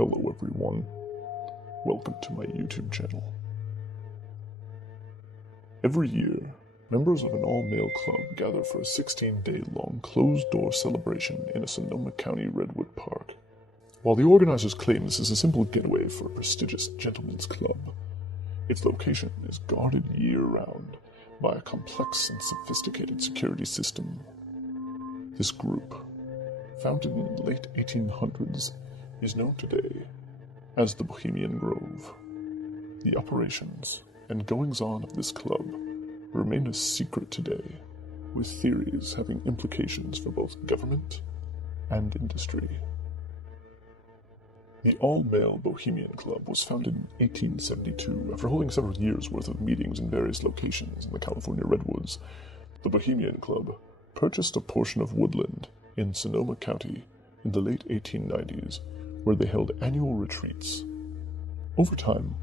Hello everyone, welcome to my YouTube channel. Every year, members of an all-male club gather for a 16-day-long closed-door celebration in a Sonoma County redwood park. While the organizers claim this is a simple getaway for a prestigious gentleman's club, its location is guarded year-round by a complex and sophisticated security system. This group, founded in the late 1800s, is known today as the Bohemian Grove. The operations and goings-on of this club remain a secret today, with theories having implications for both government and industry. The all-male Bohemian Club was founded in 1872 after holding several years' worth of meetings in various locations in the California redwoods. The Bohemian Club purchased a portion of woodland in Sonoma County in the late 1890s, where they held annual retreats. Over time,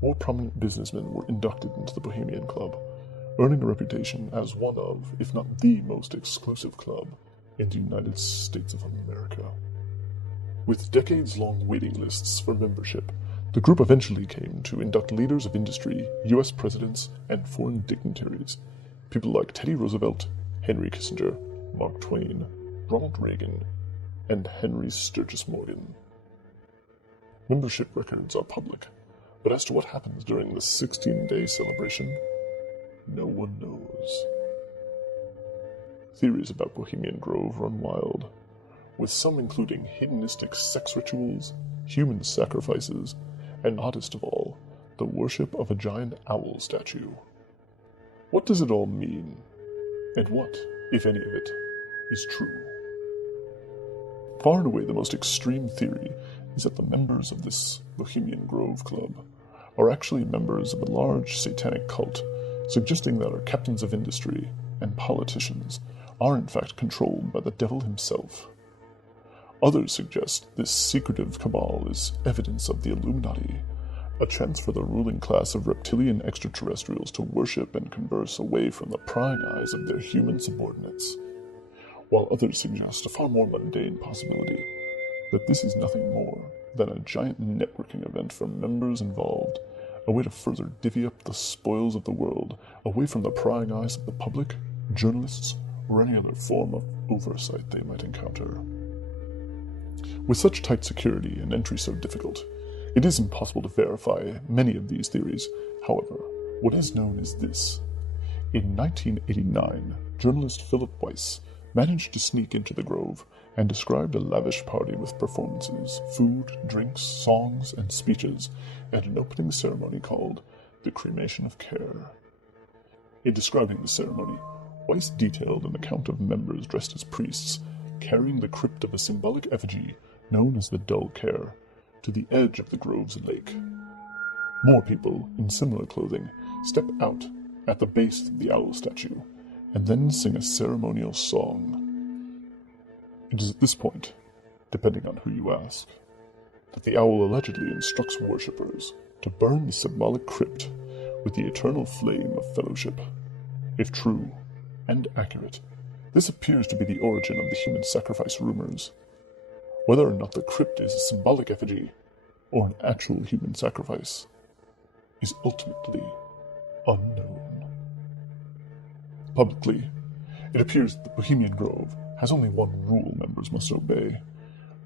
more prominent businessmen were inducted into the Bohemian Club, earning a reputation as one of, if not the most exclusive club in the United States of America. With decades-long waiting lists for membership, the group eventually came to induct leaders of industry, U.S. presidents, and foreign dignitaries, people like Teddy Roosevelt, Henry Kissinger, Mark Twain, Ronald Reagan, and Henry Sturgis Morgan. Membership records are public, but as to what happens during the 16-day celebration, no one knows. Theories about Bohemian Grove run wild, with some including hedonistic sex rituals, human sacrifices, and oddest of all, the worship of a giant owl statue. What does it all mean? And what, if any of it, is true? Far and away the most extreme theory is that the members of this Bohemian Grove Club are actually members of a large satanic cult, suggesting that our captains of industry and politicians are in fact controlled by the devil himself. Others suggest this secretive cabal is evidence of the Illuminati, a chance for the ruling class of reptilian extraterrestrials to worship and converse away from the prying eyes of their human subordinates, while others suggest a far more mundane possibility, that this is nothing more than a giant networking event for members involved, a way to further divvy up the spoils of the world away from the prying eyes of the public, journalists, or any other form of oversight they might encounter. With such tight security and entry so difficult, it is impossible to verify many of these theories. However, what is known is this. In 1989, journalist Philip Weiss managed to sneak into the Grove and described a lavish party with performances, food, drinks, songs, and speeches at an opening ceremony called the Cremation of Care. In describing the ceremony, Weiss detailed an account of members dressed as priests carrying the crypt of a symbolic effigy known as the Dull Care to the edge of the Grove's lake. More people, in similar clothing, step out at the base of the owl statue and then sing a ceremonial song. It is at this point, depending on who you ask, that the owl allegedly instructs worshippers to burn the symbolic crypt with the eternal flame of fellowship. If true and accurate, this appears to be the origin of the human sacrifice rumors. Whether or not the crypt is a symbolic effigy or an actual human sacrifice is ultimately unknown. Publicly, it appears that the Bohemian Grove has only one rule members must obey.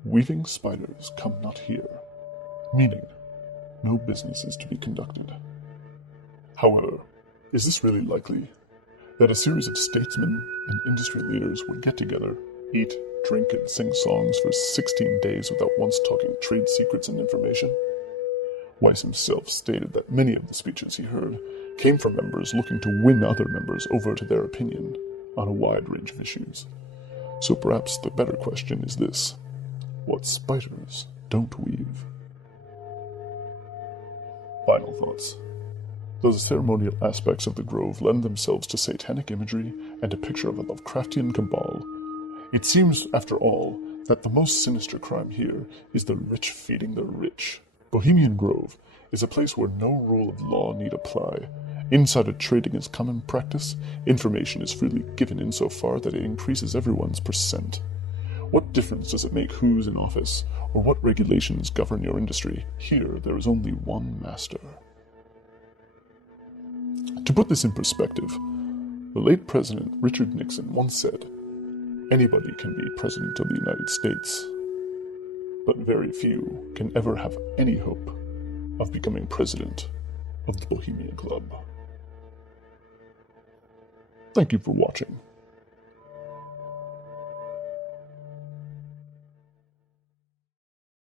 Weaving spiders come not here, meaning no business is to be conducted. However, is this really likely? That a series of statesmen and industry leaders would get together, eat, drink, and sing songs for 16 days without once talking trade secrets and information? Weiss himself stated that many of the speeches he heard came from members looking to win other members over to their opinion on a wide range of issues. So perhaps the better question is this: what spiders don't weave? Final thoughts. Though the ceremonial aspects of the Grove lend themselves to satanic imagery and a picture of a Lovecraftian cabal, it seems, after all, that the most sinister crime here is the rich feeding the rich. Bohemian Grove is a place where no rule of law need apply. Insider trading is common practice. Information is freely given insofar that it increases everyone's percent. What difference does it make who's in office, or what regulations govern your industry? Here, there is only one master. To put this in perspective, the late President Richard Nixon once said, "Anybody can be President of the United States, but very few can ever have any hope of becoming President of the Bohemian Club." Thank you for watching.